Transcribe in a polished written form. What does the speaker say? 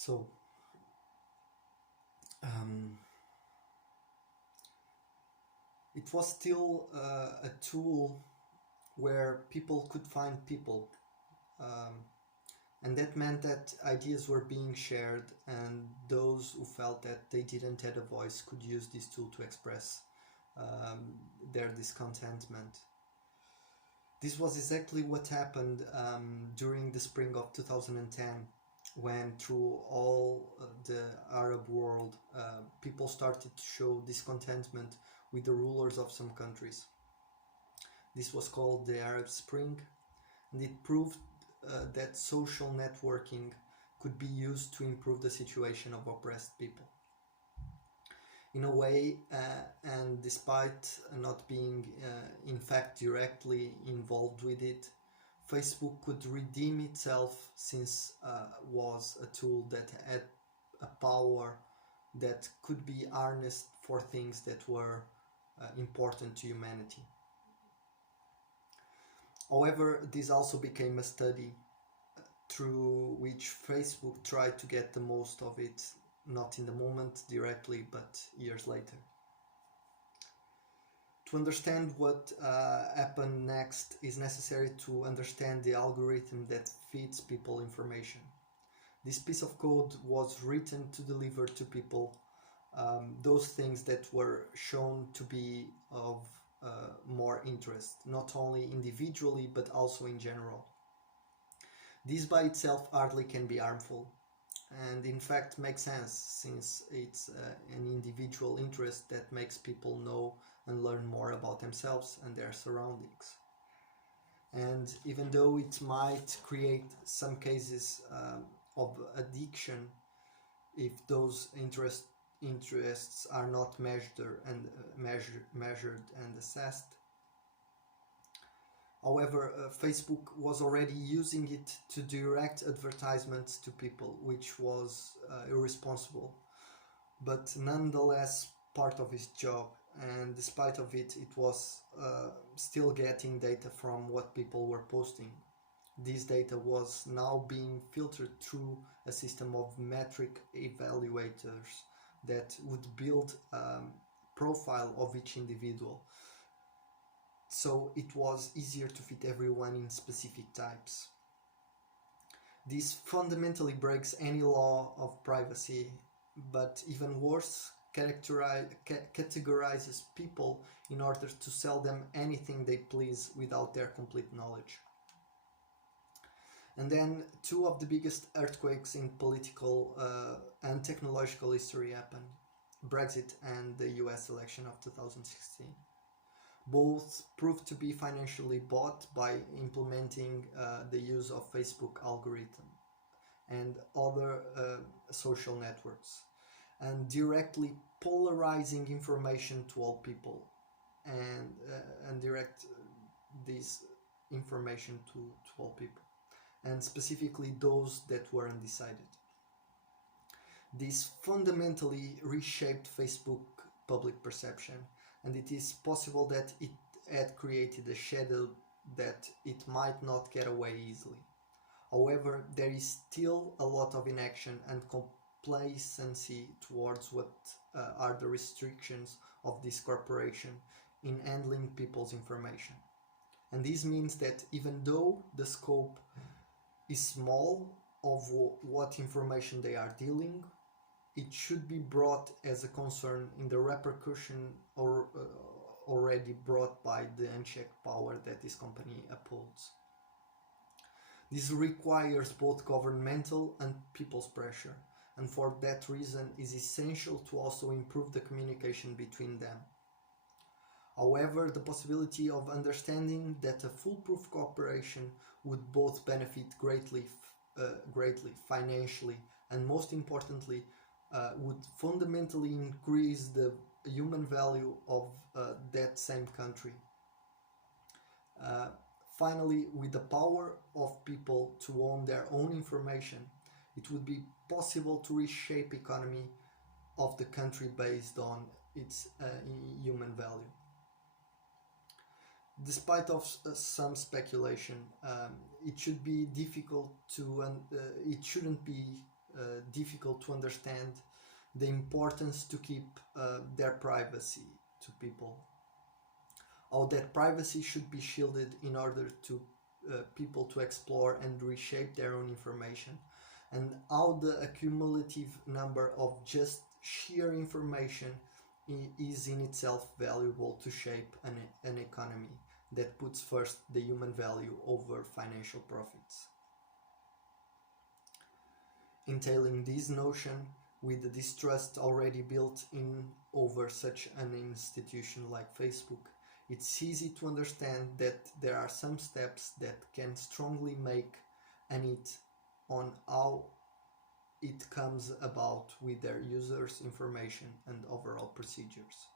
So, um, it was still a tool where people could find people. Um, and that meant that ideas were being shared, and those who felt that they didn't have a voice could use this tool to express um, their discontentment. This was exactly what happened during the spring of 2010, when through all the Arab world, people started to show discontentment with the rulers of some countries. This was called the Arab Spring, and it proved that social networking could be used to improve the situation of oppressed people. In a way, and despite not being in fact directly involved with it, Facebook could redeem itself, since was a tool that had a power that could be harnessed for things that were important to humanity. However, this also became a study through which Facebook tried to get the most of it, not in the moment directly, but years later. To understand what happened next is necessary to understand the algorithm that feeds people information. This piece of code was written to deliver to people those things that were shown to be of more interest, not only individually but also in general. This by itself hardly can be harmful, and in fact makes sense, since it's an individual interest that makes people know and learn more about themselves and their surroundings. And even though it might create some cases of addiction if those interests are not measured and assessed. However, Facebook was already using it to direct advertisements to people, which was irresponsible, but nonetheless part of his job. And despite of it, it was still getting data from what people were posting. This data was now being filtered through a system of metric evaluators that would build a profile of each individual, so it was easier to fit everyone in specific types. This fundamentally breaks any law of privacy, but even worse, categorizes people in order to sell them anything they please without their complete knowledge. And then two of the biggest earthquakes in political and technological history happened: Brexit and the US election of 2016. Both proved to be financially bought by implementing the use of Facebook algorithm and other social networks, and directly polarizing information to all people, and direct this information to all people, and specifically those that were undecided. This fundamentally reshaped Facebook public perception, and it is possible that it had created a shadow that it might not get away easily. However, there is still a lot of inaction and complacency towards what are the restrictions of this corporation in handling people's information. And this means that even though the scope is small of what information they are dealing, it should be brought as a concern in the repercussion or already brought by the unchecked power that this company upholds. This requires both governmental and people's pressure, and for that reason is essential to also improve the communication between them. However, the possibility of understanding that a foolproof cooperation would both benefit greatly financially, and most importantly, would fundamentally increase the human value of that same country. Uh, Finally, with the power of people to own their own information, it would be possible to reshape economy of the country based on its human value. Despite of some speculation, it should be difficult to it shouldn't be difficult to understand the importance to keep their privacy to people. How that privacy should be shielded in order to people to explore and reshape their own information, and how the accumulative number of just sheer information is in itself valuable to shape an economy that puts first the human value over financial profits. Entailing this notion with the distrust already built in over such an institution like Facebook, it's easy to understand that there are some steps that can strongly make an hit on how it comes about with their users' information and overall procedures.